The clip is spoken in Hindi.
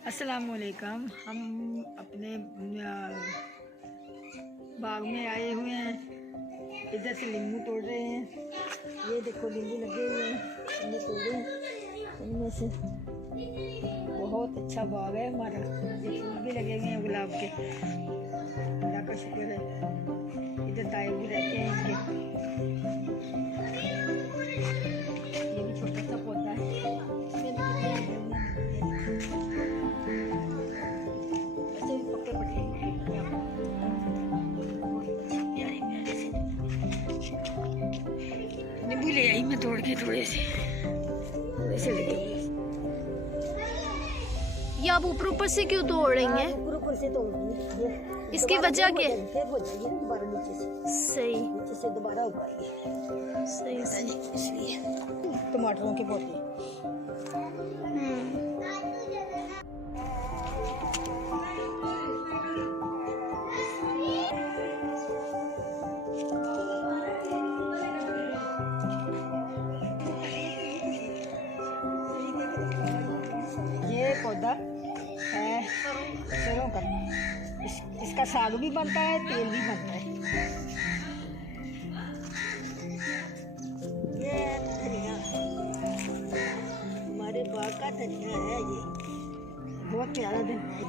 अस्सलामुअलैकुम। हम अपने बाग में आए हुए हैं। इधर से नींबू तोड़ रहे हैं। ये देखो नींबू लगे हुए हैं, हमने तोड़े इनमें से। बहुत अच्छा बाग है हमारा। ये फूल भी लगे हुए हैं गुलाब के, अल्लाह का शुक्र है। इधर ताए भी रहते हैं इनके। ये भी छोटा सा पौधा है, इसमें भी कितने लगे हुए हैं। ऐसे भी पक्के पट्टे नींबू ले आई मैं तोड़ के, थोड़े से लगे हुए। ये आप ऊपर से क्यों तोड़ रही हैं? ऊपर से तोड़ रही है। इसकी वजह क्या है? फिर हो जाएगी दोबारा नीचे से। सही नीचे से दोबारा हो पाएगी। सही सही। इसलिए टमाटरों के पौधे। ये पौधा है सरों का। इसका साग भी बनता है, तेल भी बनता है। ये धनिया हमारे बाग का धनिया है। ये बहुत प्यारा धनिया है।